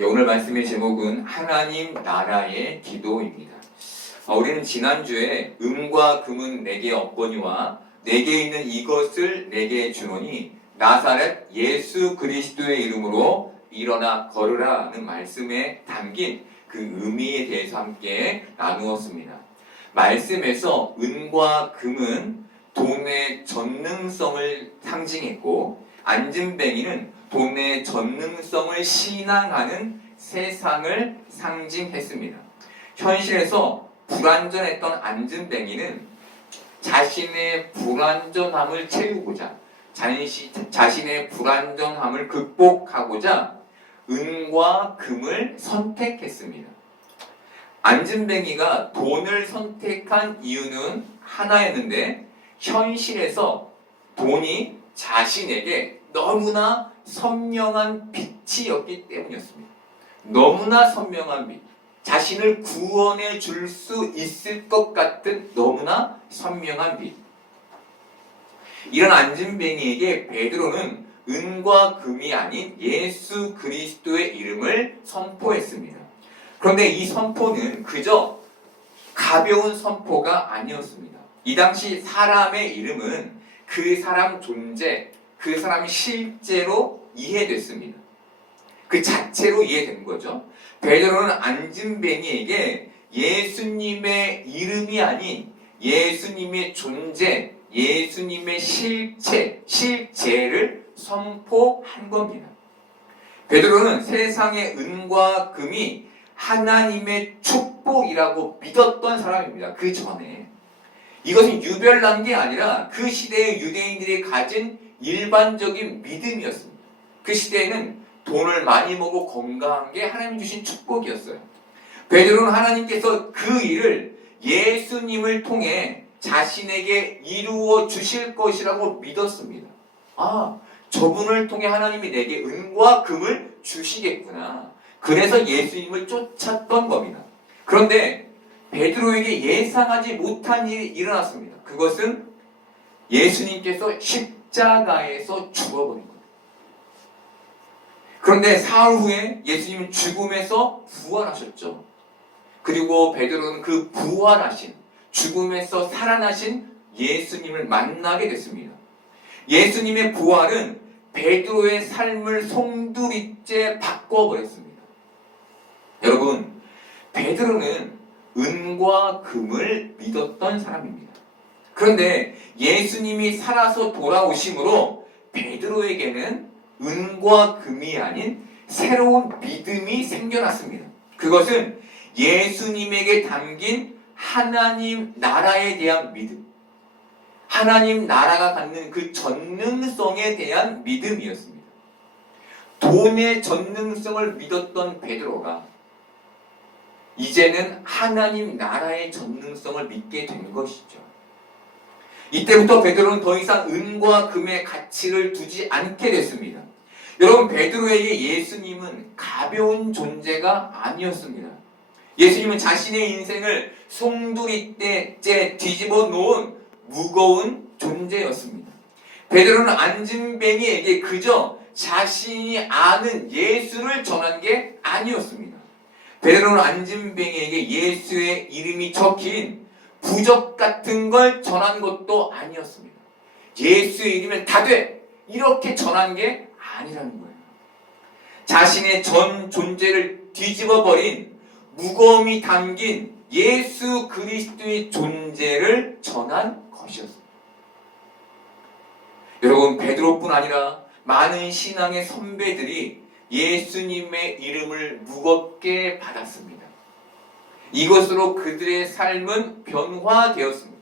오늘 말씀의 제목은 하나님 나라의 기도입니다. 우리는 지난주에 음과 금은 내게 없거니와 내게 있는 이것을 내게 주노니 나사렛 예수 그리스도의 이름으로 일어나 걸으라는 말씀에 담긴 그 의미에 대해서 함께 나누었습니다. 말씀에서 은과 금은 돈의 전능성을 상징했고 안진뱅이는 돈의 전능성을 신앙하는 세상을 상징했습니다. 현실에서 불완전했던 안진뱅이는 자신의 불완전함을 채우고자 자신의 불완전함을 극복하고자 은과 금을 선택했습니다. 안진뱅이가 돈을 선택한 이유는 하나였는데 현실에서 돈이 자신에게 너무나 선명한 빛이었기 때문이었습니다. 너무나 선명한 빛. 자신을 구원해 줄 수 있을 것 같은 너무나 선명한 빛. 이런 안진뱅이에게 베드로는 은과 금이 아닌 예수 그리스도의 이름을 선포했습니다. 그런데 이 선포는 그저 가벼운 선포가 아니었습니다. 이 당시 사람의 이름은 그 사람 존재, 그 사람이 실제로 이해됐습니다. 그 자체로 이해된 거죠. 베드로는 안진뱅이에게 예수님의 이름이 아닌 예수님의 존재, 예수님의 실제를 선포한 겁니다. 베드로는 세상의 은과 금이 하나님의 축복이라고 믿었던 사람입니다. 그 전에. 이것은 유별난 게 아니라 그 시대의 유대인들이 가진 일반적인 믿음이었습니다. 그 시대에는 돈을 많이 모고 건강한 게 하나님 주신 축복이었어요. 베드로는 하나님께서 그 일을 예수님을 통해 자신에게 이루어 주실 것이라고 믿었습니다. 저분을 통해 하나님이 내게 은과 금을 주시겠구나. 그래서 예수님을 쫓았던 겁니다. 그런데 베드로에게 예상하지 못한 일이 일어났습니다. 그것은 예수님께서 십자가에서 죽어버린 거예요. 그런데 사흘 후에 예수님은 죽음에서 부활하셨죠. 그리고 베드로는 그 부활하신, 죽음에서 살아나신 예수님을 만나게 됐습니다. 예수님의 부활은 베드로의 삶을 송두리째 바꿔버렸습니다. 여러분, 베드로는 은과 금을 믿었던 사람입니다. 그런데 예수님이 살아서 돌아오심으로 베드로에게는 은과 금이 아닌 새로운 믿음이 생겨났습니다. 그것은 예수님에게 담긴 하나님 나라에 대한 믿음, 하나님 나라가 갖는 그 전능성에 대한 믿음이었습니다. 돈의 전능성을 믿었던 베드로가 이제는 하나님 나라의 전능성을 믿게 된 것이죠. 이때부터 베드로는 더 이상 은과 금의 가치를 두지 않게 됐습니다. 여러분, 베드로에게 예수님은 가벼운 존재가 아니었습니다. 예수님은 자신의 인생을 송두리째 뒤집어 놓은 무거운 존재였습니다. 베드로는 안진뱅이에게 그저 자신이 아는 예수를 전한 게 아니었습니다. 베드로는 안진뱅이에게 예수의 이름이 적힌 부적 같은 걸 전한 것도 아니었습니다. 예수의 이름은 다 돼! 이렇게 전한 게 아니라는 거예요. 자신의 전 존재를 뒤집어버린 무거움이 담긴 예수 그리스도의 존재를 전한 것이었습니다. 여러분, 베드로뿐 아니라 많은 신앙의 선배들이 예수님의 이름을 무겁게 받았습니다. 이것으로 그들의 삶은 변화되었습니다.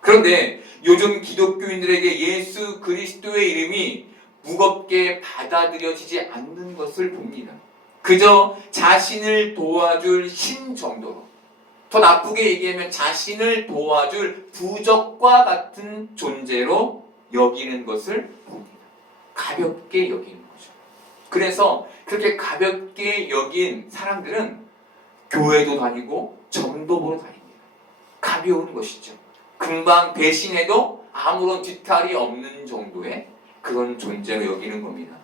그런데 요즘 기독교인들에게 예수 그리스도의 이름이 무겁게 받아들여지지 않는 것을 봅니다. 그저 자신을 도와줄 신 정도로, 더 나쁘게 얘기하면 자신을 도와줄 부적과 같은 존재로 여기는 것을 봅니다. 가볍게 여기는 거죠. 그래서 그렇게 가볍게 여긴 사람들은 교회도 다니고 점도 보러 다닙니다. 가벼운 것이죠. 금방 배신해도 아무런 뒤탈이 없는 정도의 그런 존재로 여기는 겁니다.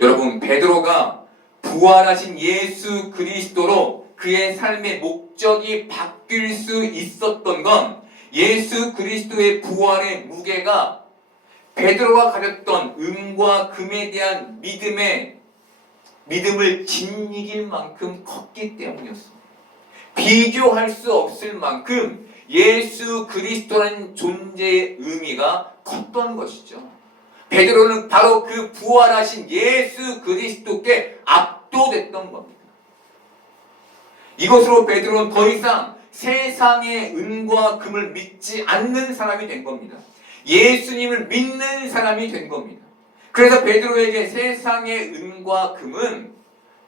여러분, 베드로가 부활하신 예수 그리스도로 그의 삶의 목적이 바뀔 수 있었던 건 예수 그리스도의 부활의 무게가 베드로가 가졌던 은과 금에 대한 믿음을 짓이길 만큼 컸기 때문이었습니다. 비교할 수 없을 만큼 예수 그리스도라는 존재의 의미가 컸던 것이죠. 베드로는 바로 그 부활하신 예수 그리스도께 압도됐던 겁니다. 이것으로 베드로는 더 이상 세상의 은과 금을 믿지 않는 사람이 된 겁니다. 예수님을 믿는 사람이 된 겁니다. 그래서 베드로에게 세상의 은과 금은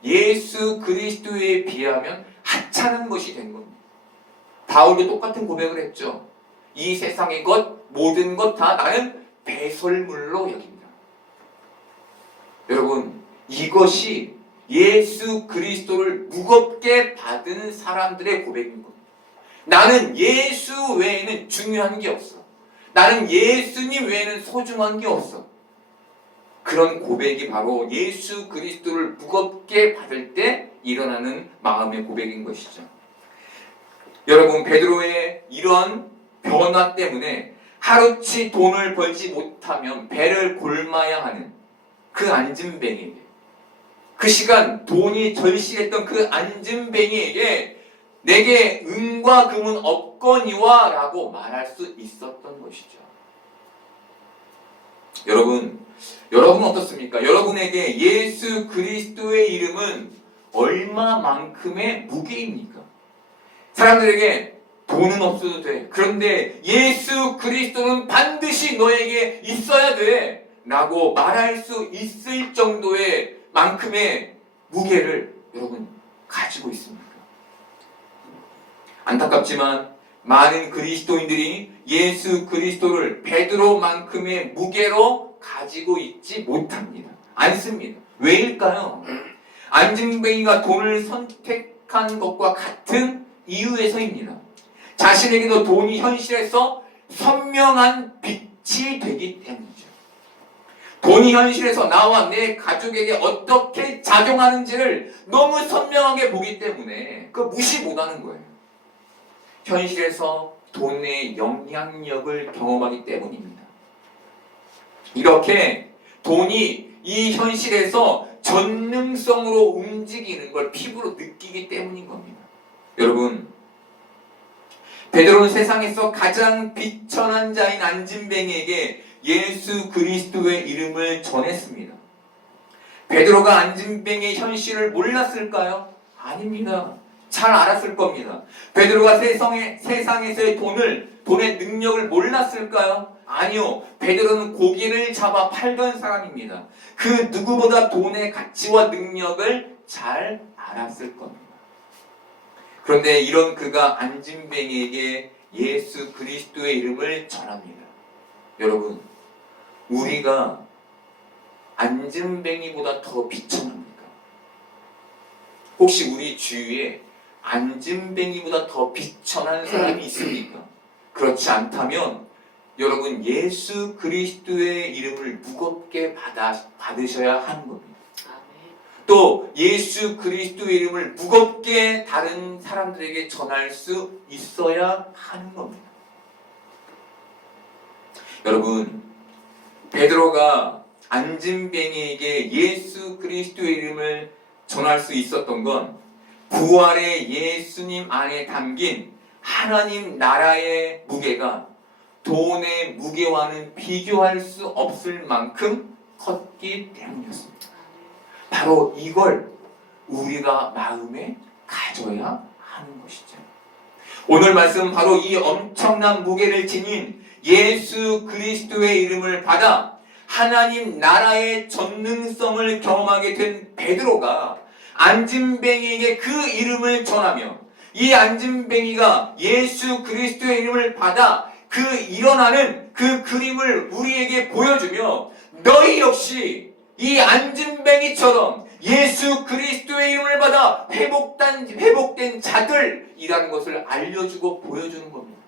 예수 그리스도에 비하면 하찮은 것이 된 겁니다. 바울도 똑같은 고백을 했죠. 이 세상의 것, 모든 것 다 나는 배설물로 여긴다. 여러분, 이것이 예수 그리스도를 무겁게 받은 사람들의 고백인 겁니다. 나는 예수 외에는 중요한 게 없어. 나는 예수님 외에는 소중한 게 없어. 그런 고백이 바로 예수 그리스도를 무겁게 받을 때 일어나는 마음의 고백인 것이죠. 여러분, 베드로의 이런 변화 때문에 하루치 돈을 벌지 못하면 배를 골마야 하는 그 안진뱅이에게, 그 시간 돈이 절실했던 그 안진뱅이에게 내게 은과 금은 없거니와 라고 말할 수 있었던 것이죠. 여러분은 어떻습니까? 여러분에게 예수 그리스도의 이름은 얼마만큼의 무게입니까? 사람들에게 돈은 없어도 돼. 그런데 예수 그리스도는 반드시 너에게 있어야 돼. 라고 말할 수 있을 정도의 만큼의 무게를 여러분 가지고 있습니까? 안타깝지만 많은 그리스도인들이 예수 그리스도를 베드로만큼의 무게로 가지고 있지 못합니다. 않습니다. 왜일까요? 안진뱅이가 돈을 선택한 것과 같은 이유에서입니다. 자신에게도 돈이 현실에서 선명한 빛이 되기 때문이죠. 돈이 현실에서 나와 내 가족에게 어떻게 작용하는지를 너무 선명하게 보기 때문에 그 무시 못하는 거예요. 현실에서 돈의 영향력을 경험하기 때문입니다. 이렇게 돈이 이 현실에서 전능성으로 움직이는 걸 피부로 느끼기 때문인 겁니다. 여러분, 베드로는 세상에서 가장 비천한 자인 안진뱅이에게 예수 그리스도의 이름을 전했습니다. 베드로가 안진뱅이의 현실을 몰랐을까요? 아닙니다. 잘 알았을 겁니다. 베드로가 세상에서의 돈의 능력을 몰랐을까요? 아니요. 베드로는 고기를 잡아 팔던 사람입니다. 그 누구보다 돈의 가치와 능력을 잘 알았을 겁니다. 그런데 이런 그가 안진뱅이에게 예수 그리스도의 이름을 전합니다. 여러분, 우리가 안진뱅이보다 더 비천합니까? 혹시 우리 주위에 안진뱅이보다 더 비천한 사람이 있습니까? 그렇지 않다면 여러분, 예수 그리스도의 이름을 무겁게 받으셔야 하는 겁니다. 또 예수 그리스도의 이름을 무겁게 다른 사람들에게 전할 수 있어야 하는 겁니다. 여러분, 베드로가 안진뱅이에게 예수 그리스도의 이름을 전할 수 있었던 건 부활의 예수님 안에 담긴 하나님 나라의 무게가 돈의 무게와는 비교할 수 없을 만큼 컸기 때문이었습니다. 바로 이걸 우리가 마음에 가져야 하는 것이죠. 오늘 말씀은 바로 이 엄청난 무게를 지닌 예수 그리스도의 이름을 받아 하나님 나라의 전능성을 경험하게 된 베드로가 안진뱅이에게 그 이름을 전하며 이 안진뱅이가 예수 그리스도의 이름을 받아 그 일어나는 그 그림을 우리에게 보여주며 너희 역시 이 안진뱅이처럼 예수 그리스도의 이름을 받아 회복된 자들이라는 것을 알려주고 보여주는 겁니다.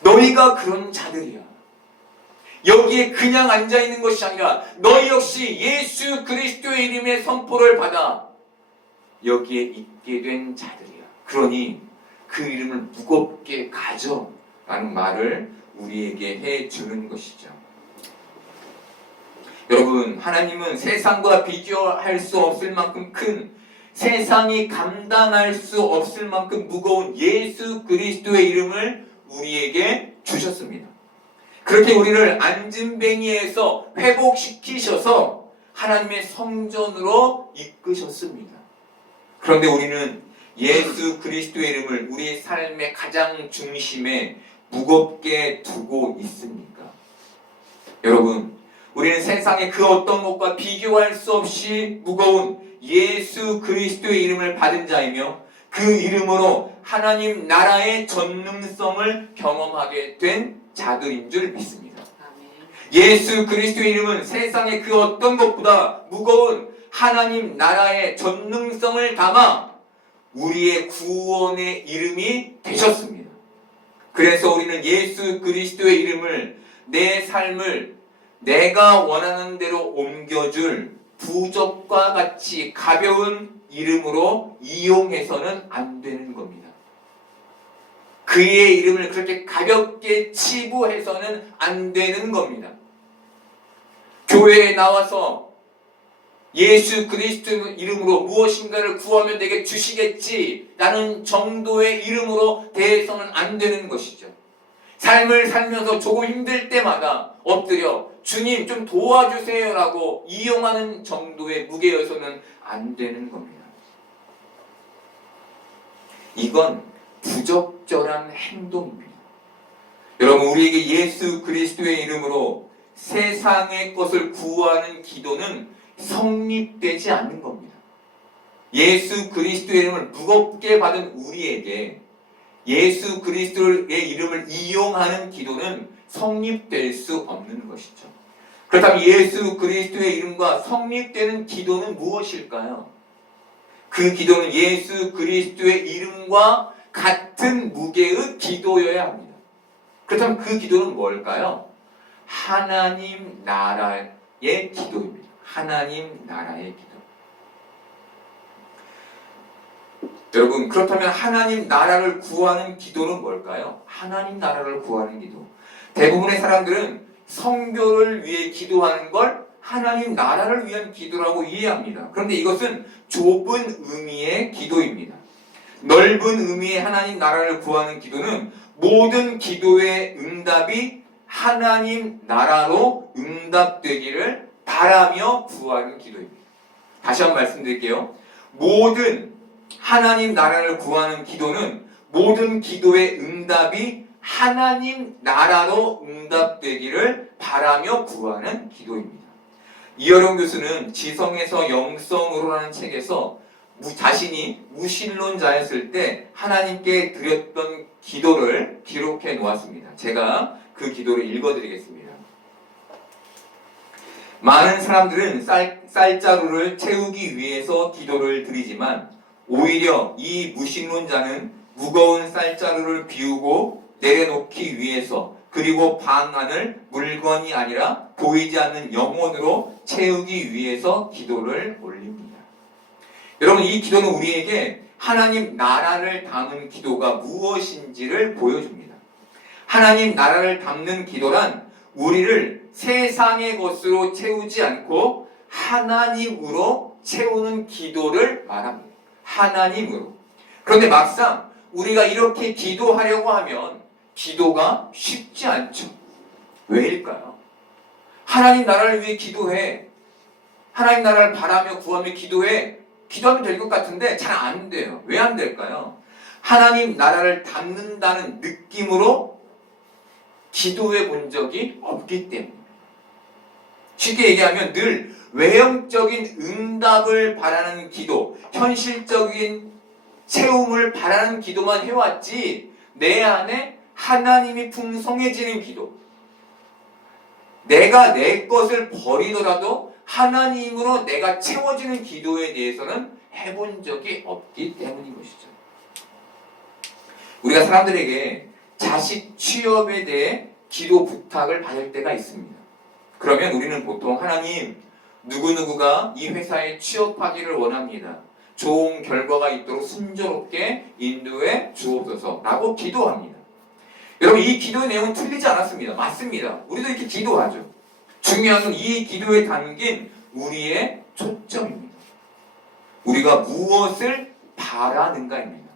너희가 그런 자들이야. 여기에 그냥 앉아있는 것이 아니라 너희 역시 예수 그리스도의 이름의 선포를 받아 여기에 있게 된 자들이야. 그러니 그 이름을 무겁게 가져 라는 말을 우리에게 해주는 것이죠. 여러분, 하나님은 세상과 비교할 수 없을 만큼 큰, 세상이 감당할 수 없을 만큼 무거운 예수 그리스도의 이름을 우리에게 주셨습니다. 그렇게 우리를 안진뱅이에서 회복시키셔서 하나님의 성전으로 이끄셨습니다. 그런데 우리는 예수 그리스도의 이름을 우리 삶의 가장 중심에 무겁게 두고 있습니까? 여러분, 우리는 세상의 그 어떤 것과 비교할 수 없이 무거운 예수 그리스도의 이름을 받은 자이며 그 이름으로 하나님 나라의 전능성을 경험하게 된 자들인 줄 믿습니다. 예수 그리스도의 이름은 세상의 그 어떤 것보다 무거운 하나님 나라의 전능성을 담아 우리의 구원의 이름이 되셨습니다. 그래서 우리는 예수 그리스도의 이름을 내 삶을 내가 원하는 대로 옮겨줄 부적과 같이 가벼운 이름으로 이용해서는 안 되는 겁니다. 그의 이름을 그렇게 가볍게 치부해서는 안 되는 겁니다. 교회에 나와서 예수 그리스도 이름으로 무엇인가를 구하면 내게 주시겠지 라는 정도의 이름으로 대해서는 안 되는 것이죠. 삶을 살면서 조금 힘들 때마다 엎드려 주님 좀 도와주세요 라고 이용하는 정도의 무게여서는 안 되는 겁니다. 이건 부적절한 행동입니다. 여러분, 우리에게 예수 그리스도의 이름으로 세상의 것을 구하는 기도는 성립되지 않는 겁니다. 예수 그리스도의 이름을 무겁게 받은 우리에게 예수 그리스도의 이름을 이용하는 기도는 성립될 수 없는 것이죠. 그렇다면 예수 그리스도의 이름과 성립되는 기도는 무엇일까요? 그 기도는 예수 그리스도의 이름과 같은 무게의 기도여야 합니다. 그렇다면 그 기도는 뭘까요? 하나님 나라의 기도입니다. 하나님 나라의 기도. 여러분, 그렇다면 하나님 나라를 구하는 기도는 뭘까요? 하나님 나라를 구하는 기도. 대부분의 사람들은 성교를 위해 기도하는 걸 하나님 나라를 위한 기도라고 이해합니다. 그런데 이것은 좁은 의미의 기도입니다. 넓은 의미의 하나님 나라를 구하는 기도는 모든 기도의 응답이 하나님 나라로 응답되기를 바라며 구하는 기도입니다. 다시 한번 말씀드릴게요. 모든 하나님 나라를 구하는 기도는 모든 기도의 응답이 하나님 나라로 응답되기를 바라며 구하는 기도입니다. 이어룡 교수는 지성에서 영성으로라는 책에서 자신이 무신론자였을 때 하나님께 드렸던 기도를 기록해 놓았습니다. 제가 그 기도를 읽어드리겠습니다. 많은 사람들은 쌀자루를 채우기 위해서 기도를 드리지만 오히려 이 무신론자는 무거운 쌀자루를 비우고 내려놓기 위해서, 그리고 방 안을 물건이 아니라 보이지 않는 영혼으로 채우기 위해서 기도를 올립니다. 여러분, 이 기도는 우리에게 하나님 나라를 담은 기도가 무엇인지를 보여줍니다. 하나님 나라를 담는 기도란 우리를 세상의 것으로 채우지 않고 하나님으로 채우는 기도를 말합니다. 하나님으로. 그런데 막상 우리가 이렇게 기도하려고 하면 기도가 쉽지 않죠. 왜일까요? 하나님 나라를 위해 기도해. 하나님 나라를 바라며 구하며 기도해. 기도하면 될 것 같은데 잘 안 돼요. 왜 안 될까요? 하나님 나라를 담는다는 느낌으로 기도해 본 적이 없기 때문입니다. 쉽게 얘기하면 늘 외형적인 응답을 바라는 기도, 현실적인 채움을 바라는 기도만 해왔지 내 안에 하나님이 풍성해지는 기도, 내가 내 것을 버리더라도 하나님으로 내가 채워지는 기도에 대해서는 해본 적이 없기 때문인 것이죠. 우리가 사람들에게 자식 취업에 대해 기도 부탁을 받을 때가 있습니다. 그러면 우리는 보통 하나님, 누구누구가 이 회사에 취업하기를 원합니다. 좋은 결과가 있도록 순조롭게 인도해 주옵소서 라고 기도합니다. 여러분, 이 기도의 내용은 틀리지 않았습니다. 맞습니다. 우리도 이렇게 기도하죠. 중요한 건 이 기도에 담긴 우리의 초점입니다. 우리가 무엇을 바라는가입니다.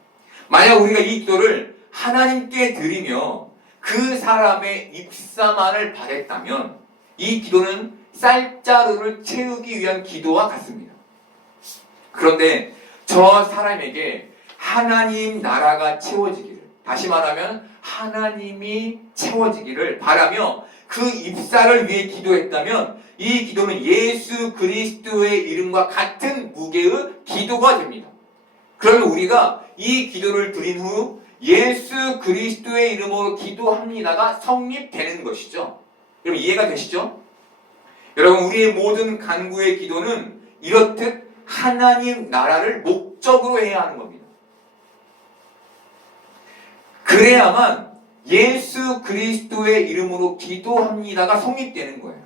만약 우리가 이 기도를 하나님께 드리며 그 사람의 입사만을 바랬다면 이 기도는 쌀자루를 채우기 위한 기도와 같습니다. 그런데 저 사람에게 하나님 나라가 채워지기를, 다시 말하면 하나님이 채워지기를 바라며 그 입사를 위해 기도했다면 이 기도는 예수 그리스도의 이름과 같은 무게의 기도가 됩니다. 그러면 우리가 이 기도를 드린 후 예수 그리스도의 이름으로 기도합니다가 성립되는 것이죠. 여러분, 이해가 되시죠? 여러분, 우리의 모든 간구의 기도는 이렇듯 하나님 나라를 목적으로 해야 하는 겁니다. 그래야만 예수 그리스도의 이름으로 기도합니다가 성립되는 거예요.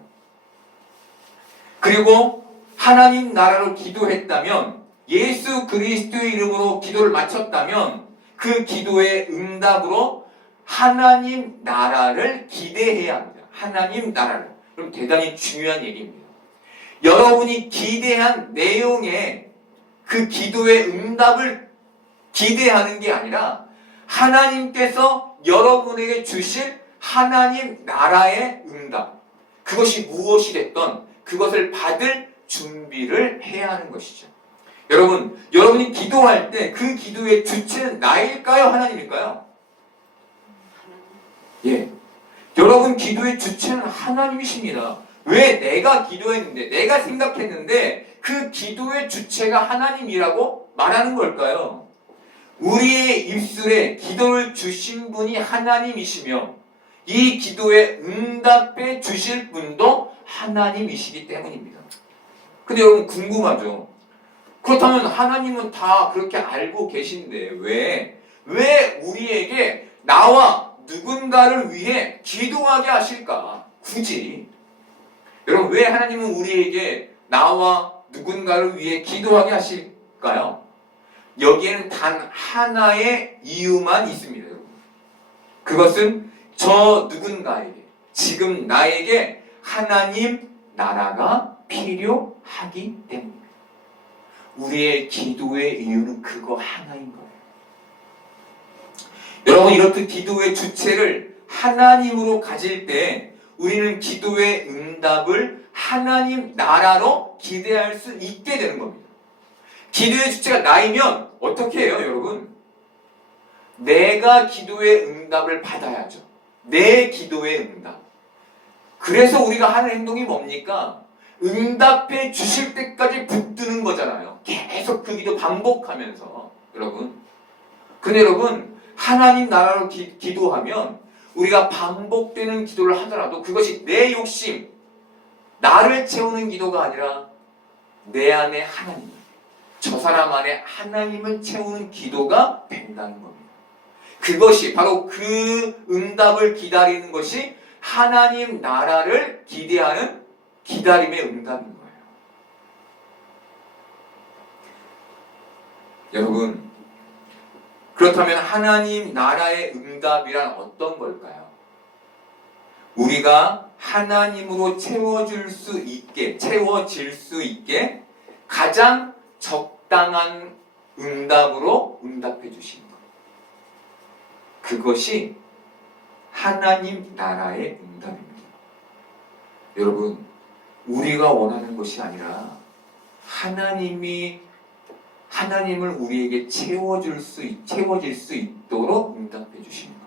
그리고 하나님 나라로 기도했다면, 예수 그리스도의 이름으로 기도를 마쳤다면 그 기도의 응답으로 하나님 나라를 기대해야 합니다. 하나님 나라를. 그럼 대단히 중요한 얘기입니다. 여러분이 기대한 내용에 그 기도의 응답을 기대하는 게 아니라 하나님께서 여러분에게 주실 하나님 나라의 응답, 그것이 무엇이 됐던 그것을 받을 준비를 해야 하는 것이죠. 여러분이 기도할 때 그 기도의 주체는 나일까요? 하나님일까요? 예. 여러분 기도의 주체는 하나님이십니다. 왜? 내가 기도했는데, 내가 생각했는데 그 기도의 주체가 하나님이라고 말하는 걸까요? 우리의 입술에 기도를 주신 분이 하나님이시며 이 기도에 응답해 주실 분도 하나님이시기 때문입니다. 근데 여러분 궁금하죠? 그렇다면 하나님은 다 그렇게 알고 계신데 왜 우리에게 나와 누군가를 위해 기도하게 하실까? 굳이. 여러분, 왜 하나님은 우리에게 나와 누군가를 위해 기도하게 하실까요? 여기에는 단 하나의 이유만 있습니다. 여러분. 그것은 저 누군가에게, 지금 나에게 하나님 나라가 필요하기 때문입니다. 우리의 기도의 이유는 그거 하나인 거예요. 여러분, 이렇듯 기도의 주체를 하나님으로 가질 때 우리는 기도의 응답을 하나님 나라로 기대할 수 있게 되는 겁니다. 기도의 주체가 나이면 어떻게 해요, 여러분? 내가 기도의 응답을 받아야죠. 내 기도의 응답. 그래서 우리가 하는 행동이 뭡니까? 응답해 주실 때까지 붙드는 거잖아요. 계속 그 기도 반복하면서. 여러분. 근데 여러분, 하나님 나라로 기도하면 우리가 반복되는 기도를 하더라도 그것이 내 욕심, 나를 채우는 기도가 아니라 내 안에 하나님, 저 사람 안에 하나님을 채우는 기도가 된다는 겁니다. 그것이 바로 그 응답을 기다리는 것이 하나님 나라를 기대하는 기다림의 응답인 거예요. 여러분, 그렇다면 하나님 나라의 응답이란 어떤 걸까요? 우리가 하나님으로 채워질 수 있게 가장 적당한 응답으로 응답해 주시는 것. 그것이 하나님 나라의 응답입니다. 여러분, 우리가 원하는 것이 아니라 하나님을 우리에게 채워질 수 있도록 응답해 주시는 것.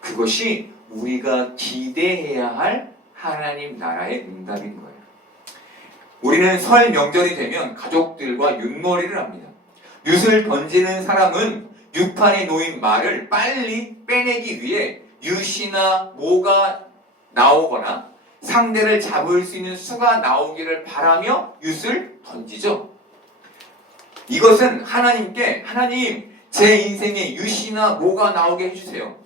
그것이 우리가 기대해야 할 하나님 나라의 응답인 거예요. 우리는 설 명절이 되면 가족들과 윷놀이를 합니다. 윷을 던지는 사람은 윷판에 놓인 말을 빨리 빼내기 위해 윷이나 모가 나오거나 상대를 잡을 수 있는 수가 나오기를 바라며 윷을 던지죠. 이것은 하나님, 제 인생에 윷이나 모가 나오게 해주세요.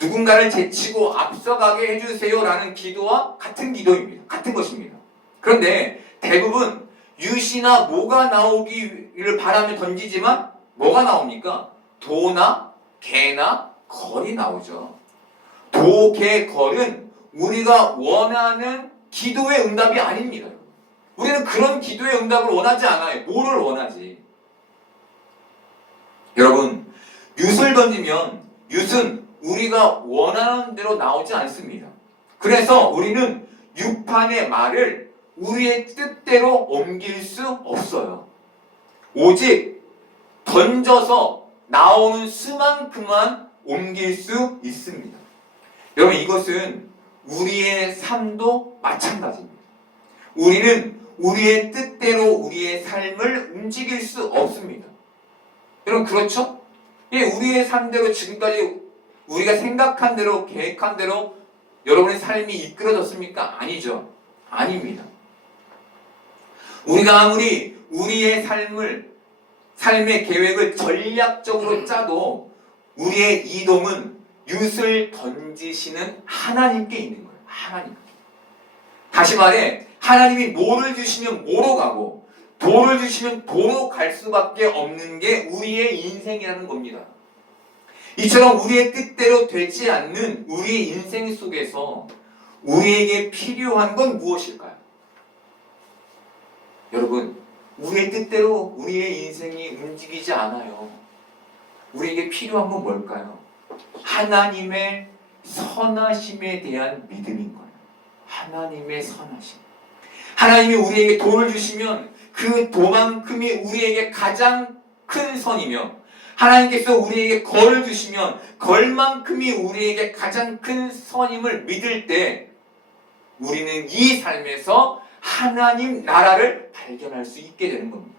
누군가를 제치고 앞서가게 해주세요라는 기도와 같은 기도입니다. 같은 것입니다. 그런데 대부분 유시나 뭐가 나오기를 바라며 던지지만 뭐가 나옵니까? 도나 개나 걸이 나오죠. 도, 개, 걸은 우리가 원하는 기도의 응답이 아닙니다. 우리는 그런 기도의 응답을 원하지 않아요. 뭐를 원하지? 여러분, 윷을 던지면 윷은 우리가 원하는 대로 나오지 않습니다. 그래서 우리는 윷판의 말을 우리의 뜻대로 옮길 수 없어요. 오직 던져서 나오는 수만큼만 옮길 수 있습니다. 여러분, 이것은 우리의 삶도 마찬가지입니다. 우리는 우리의 뜻대로 우리의 삶을 움직일 수 없습니다. 여러분, 그렇죠? 예, 우리의 삶대로 지금까지 우리가 생각한 대로, 계획한 대로 여러분의 삶이 이끌어졌습니까? 아니죠. 아닙니다. 우리가 아무리 우리의 삶의 계획을 전략적으로 짜도 우리의 이동은 윷을 던지시는 하나님께 있는 거예요. 하나님. 다시 말해, 하나님이 뭐를 주시면 뭐로 가고 도를 주시면 도로 갈 수밖에 없는 게 우리의 인생이라는 겁니다. 이처럼 우리의 뜻대로 되지 않는 우리의 인생 속에서 우리에게 필요한 건 무엇일까요? 여러분, 우리의 뜻대로 우리의 인생이 움직이지 않아요. 우리에게 필요한 건 뭘까요? 하나님의 선하심에 대한 믿음인 거예요. 하나님의 선하심. 하나님이 우리에게 도를 주시면 그 도만큼이 우리에게 가장 큰 선이며, 하나님께서 우리에게 걸을 주시면 걸만큼이 우리에게 가장 큰 선임을 믿을 때 우리는 이 삶에서 하나님 나라를 발견할 수 있게 되는 겁니다.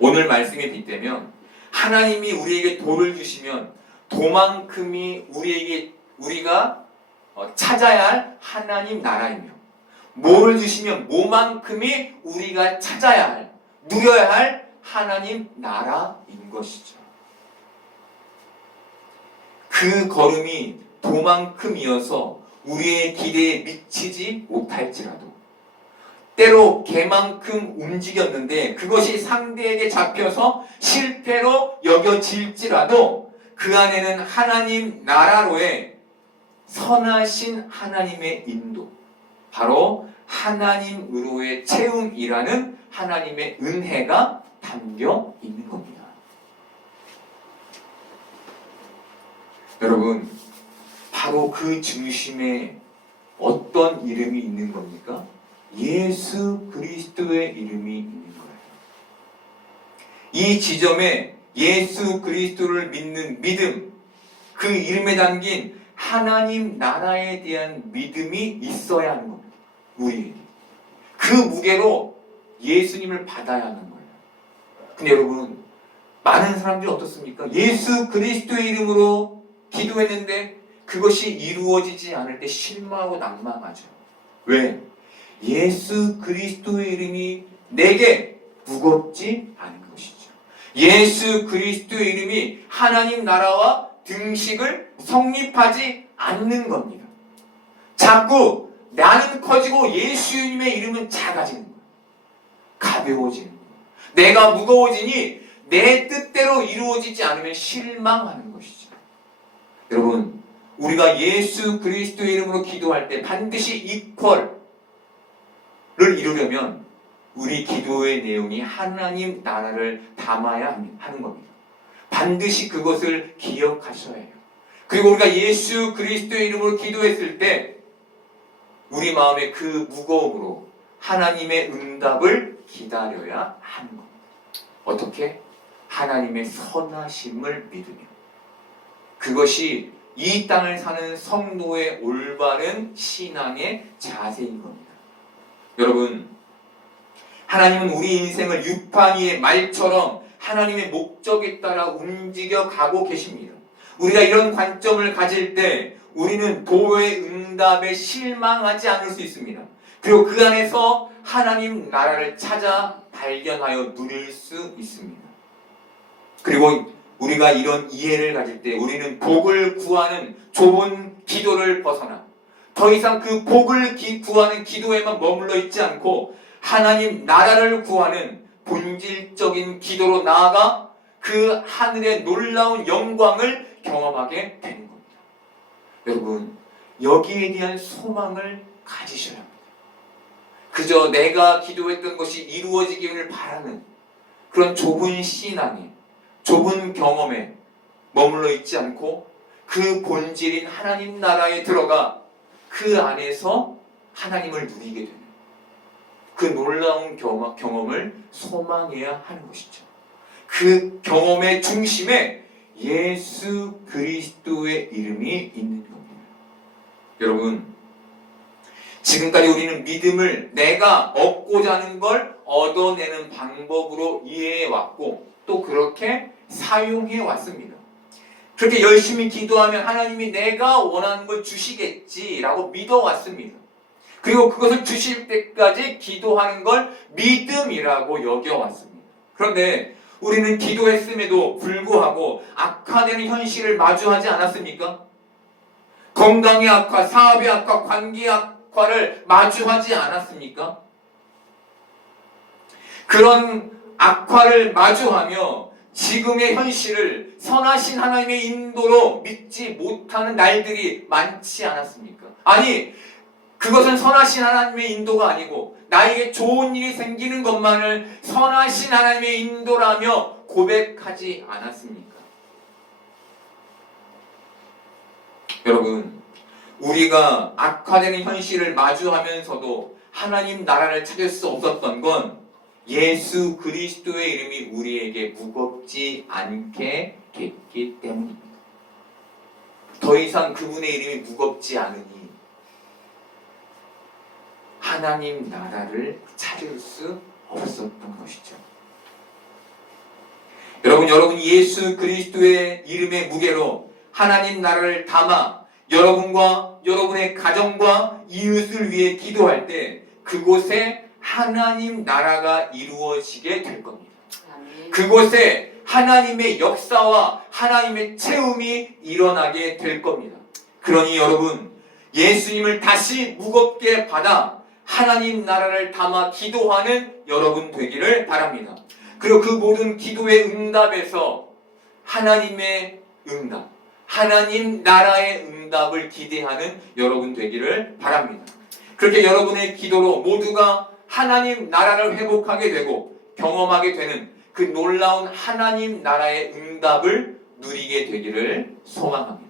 오늘 말씀에 빗대면 하나님이 우리에게 도를 주시면 도만큼이 우리가 찾아야 할 하나님 나라이며, 뭐를 주시면 뭐만큼이 우리가 찾아야 할, 누려야 할 하나님 나라인 것이죠. 그 걸음이 도만큼이어서 우리의 기대에 미치지 못할지라도, 때로 개만큼 움직였는데 그것이 상대에게 잡혀서 실패로 여겨질지라도 그 안에는 하나님 나라로의 선하신 하나님의 인도, 바로 하나님으로의 채움이라는 하나님의 은혜가 담겨 있는 겁니다. 여러분, 바로 그 중심에 어떤 이름이 있는 겁니까? 예수 그리스도의 이름이 있는 거예요. 이 지점에 예수 그리스도를 믿는 믿음, 그 이름에 담긴 하나님 나라에 대한 믿음이 있어야 하는 겁니다. 우리에게. 그 무게로 예수님을 받아야 하는 거예요. 근데 여러분, 많은 사람들이 어떻습니까? 예수 그리스도의 이름으로 기도했는데 그것이 이루어지지 않을 때 실망하고 낭망하죠. 왜? 예수 그리스도의 이름이 내게 무겁지 않은 것이죠. 예수 그리스도의 이름이 하나님 나라와 등식을 성립하지 않는 겁니다. 자꾸 나는 커지고 예수님의 이름은 작아지는 거예요. 가벼워지는 거예요. 내가 무거워지니 내 뜻대로 이루어지지 않으면 실망하는 것이죠. 여러분, 우리가 예수 그리스도의 이름으로 기도할 때 반드시 이퀄을 이루려면 우리 기도의 내용이 하나님 나라를 담아야 하는 겁니다. 반드시 그것을 기억하셔야 해요. 그리고 우리가 예수 그리스도의 이름으로 기도했을 때 우리 마음의 그 무거움으로 하나님의 응답을 기다려야 하는 겁니다. 어떻게? 하나님의 선하심을 믿으며. 그것이 이 땅을 사는 성도의 올바른 신앙의 자세인 겁니다. 여러분, 하나님은 우리 인생을 윷판 위의 말처럼 하나님의 목적에 따라 움직여 가고 계십니다. 우리가 이런 관점을 가질 때 우리는 도의 응답에 실망하지 않을 수 있습니다. 그리고 그 안에서 하나님 나라를 찾아 발견하여 누릴 수 있습니다. 그리고 우리가 이런 이해를 가질 때 우리는 복을 구하는 좁은 기도를 벗어나 더 이상 그 복을 구하는 기도에만 머물러 있지 않고 하나님 나라를 구하는 본질적인 기도로 나아가 그 하늘의 놀라운 영광을 경험하게 되는 겁니다. 여러분, 여기에 대한 소망을 가지셔야 합니다. 그저 내가 기도했던 것이 이루어지기를 바라는 그런 좁은 신앙에, 좁은 경험에 머물러 있지 않고 그 본질인 하나님 나라에 들어가 그 안에서 하나님을 누리게 되는 그 놀라운 경험을 소망해야 하는 것이죠. 그 경험의 중심에 예수 그리스도의 이름이 있는 겁니다. 여러분, 지금까지 우리는 믿음을 내가 얻고자 하는 걸 얻어내는 방법으로 이해해 왔고 또 그렇게 사용해 왔습니다. 그렇게 열심히 기도하면 하나님이 내가 원하는 걸 주시겠지라고 믿어왔습니다. 그리고 그것을 주실 때까지 기도하는 걸 믿음이라고 여겨왔습니다. 그런데 우리는 기도했음에도 불구하고 악화되는 현실을 마주하지 않았습니까? 건강의 악화, 사업의 악화, 관계의 악화를 마주하지 않았습니까? 그런 악화를 마주하며 지금의 현실을 선하신 하나님의 인도로 믿지 못하는 날들이 많지 않았습니까? 아니, 그것은 선하신 하나님의 인도가 아니고 나에게 좋은 일이 생기는 것만을 선하신 하나님의 인도라며 고백하지 않았습니까? 여러분, 우리가 악화되는 현실을 마주하면서도 하나님 나라를 찾을 수 없었던 건 예수 그리스도의 이름이 우리에게 무겁지 않게 됐기 때문입니다. 더 이상 그분의 이름이 무겁지 않으니 하나님 나라를 찾을 수 없었던 것이죠. 여러분 예수 그리스도의 이름의 무게로 하나님 나라를 담아 여러분과 여러분의 가정과 이웃을 위해 기도할 때 그곳에 하나님 나라가 이루어지게 될 겁니다. 그곳에 하나님의 역사와 하나님의 체험이 일어나게 될 겁니다. 그러니 여러분, 예수님을 다시 무겁게 받아 하나님 나라를 담아 기도하는 여러분 되기를 바랍니다. 그리고 그 모든 기도의 응답에서 하나님의 응답, 하나님 나라의 응답을 기대하는 여러분 되기를 바랍니다. 그렇게 여러분의 기도로 모두가 하나님 나라를 회복하게 되고 경험하게 되는 그 놀라운 하나님 나라의 응답을 누리게 되기를 소망합니다.